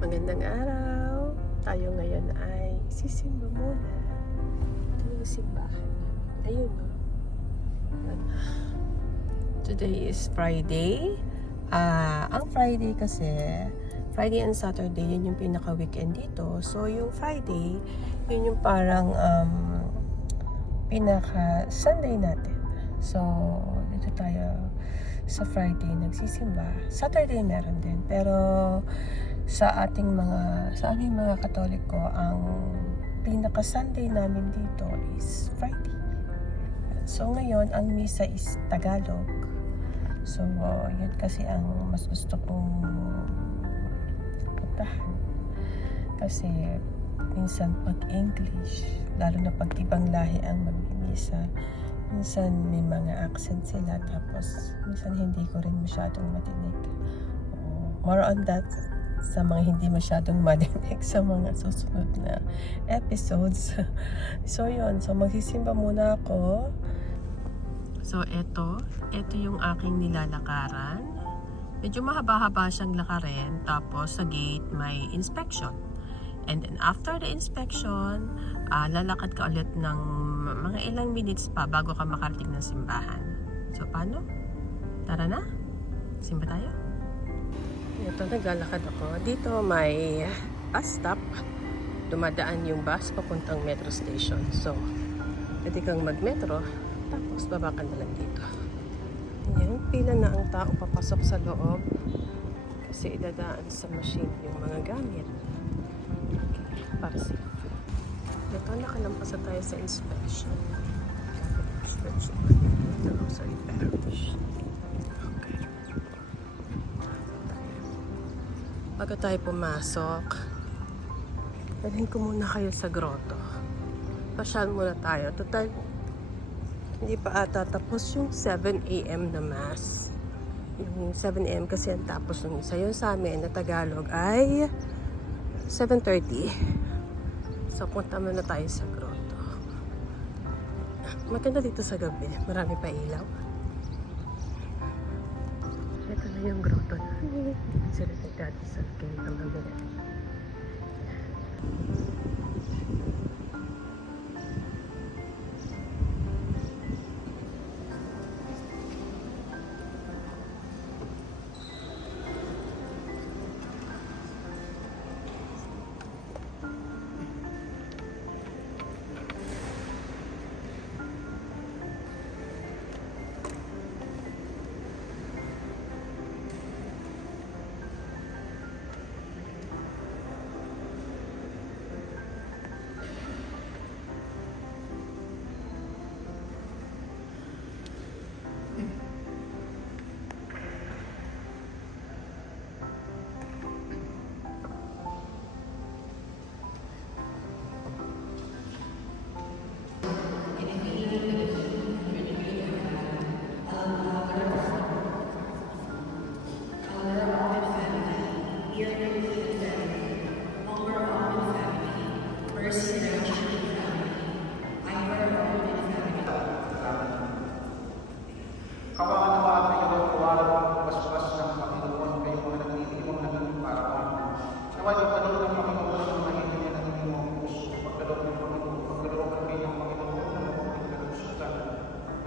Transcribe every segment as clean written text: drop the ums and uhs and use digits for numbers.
Magandang araw. Tayo ngayon ay sisimba muna. Ito yung simbahan. Ayun, no? Today is Friday. Ang Friday kasi, Friday and Saturday, yun yung pinaka-weekend dito. So, yung Friday, yun yung parang pinaka-Sunday natin. So, dito tayo sa Friday nagsisimba. Saturday meron din. Pero, sa aming mga Katoliko, ang pinaka-Sunday namin dito is Friday. So ngayon, ang misa is Tagalog. So yun kasi ang mas gusto kong puntahan. Kasi minsan pag English, lalo na pag ibang lahi ang magmimisa, minsan may mga accent sila, tapos minsan hindi ko rin masyadong matinig. More on that sa mga hindi masyadong madinig sa mga susunod na episodes. So yun, so magsisimba muna ako. So ito yung aking nilalakaran. Medyo mahaba-haba siyang lakarin, tapos sa gate may inspection. And then after the inspection, lalakad ka ulit ng mga ilang minutes pa bago ka makarating ng simbahan. So paano? Tara na? Simba tayo? Ito, naglalakad ako. Dito may bus stop. Dumadaan yung bus papuntang metro station. So, pwede kang mag-metro, tapos baba ka na lang dito. Ayan, pila na ang tao papasok sa loob. Kasi idadaan sa machine yung mga gamit. Okay, para safe. Ito, nakalampas na tayo sa inspection. Inspection. Ito, sorry, parish. Bago tayo pumasok, dalhin ko muna kayo sa grotto. Pasyal muna tayo. Total, hindi pa ata tapos yung 7 a.m. na mass. Yung 7 a.m. kasi ang tapos ng isa. Yung sa amin na Tagalog ay 7:30. So, punta muna tayo sa grotto. Maganda dito sa gabi. Marami pa ilaw. Ito na yung grotto na. Sila nagdati sa akin ang mga.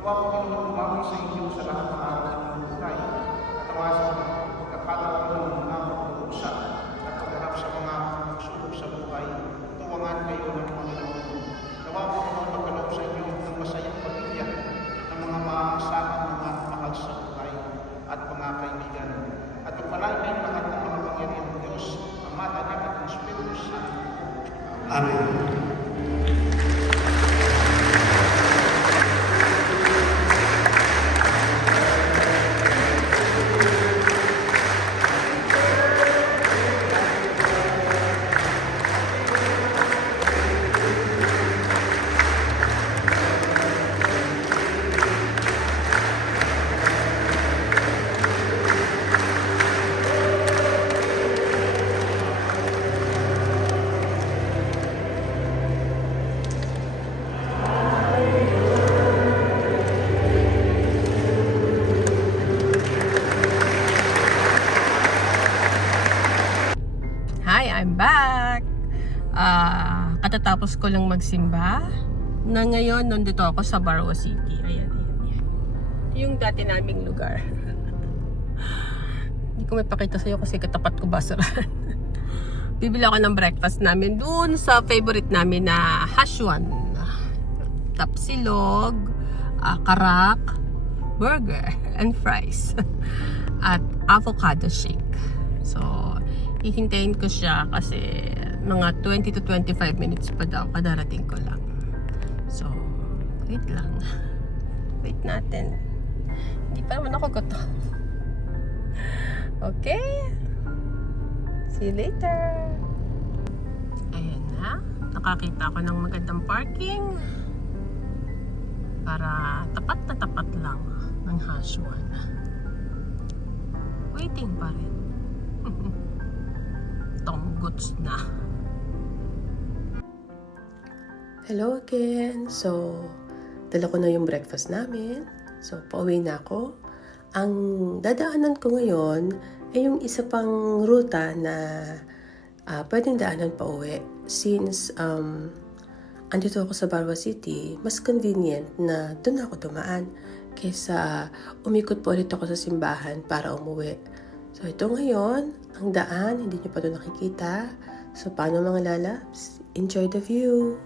Nawa ko Panginoon umami sa inyo sa lahat ng araw ng inyong buhay. At nawa sa pagkakataon ng mga pag-uusap at pagharap sa mga sulok sa buhay, tuwangan kayo ng Panginoon. Nawa ko Panginoon magkaloob sa inyo ng masayang pamilya, ng mga maaasahan mga mahal sa buhay at mga kaibigan. At pagpalain kayo lahat ng mga pangyarihan ng Diyos, Ama, Anak at Espiritu Santo. Amen. Katatapos ko lang magsimba. Na ngayon, nandito ako sa Barwa City. Ayan, ayan, ayan. Yung dati naming lugar. Hindi ko may pakita sa'yo kasi katapat ko basurahan. Bibili ako ng breakfast namin dun sa favorite namin na Hashwan. Tapsilog, karak, burger, and fries. At avocado shake. So, hihintayin ko siya kasi mga 20 to 25 minutes pa daw. Kadarating ko lang. So, wait lang. Wait natin. Hindi pa naman ako gutom. Okay? See you later. Ayan na. Nakakita ako ng magandang parking. Para tapat na tapat lang ng Hashwan. Waiting pa rin. Tonggots na. Hello again. So, dala ko na yung breakfast namin. So, pauwi na ako. Ang dadaanan ko ngayon ay yung isa pang ruta na pwedeng daanan pa uwi. Since andito ako sa Barwa City, mas convenient na doon ako dumaan kaysa umikot po ulit ako sa simbahan para umuwi. So, ito ngayon, ang daan, hindi nyo pa ito nakikita. So, paano mga lalabs? Enjoy the view!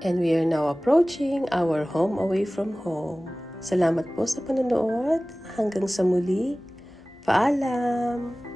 And we are now approaching our home away from home. Salamat po sa panonood. Hanggang sa muli. Paalam!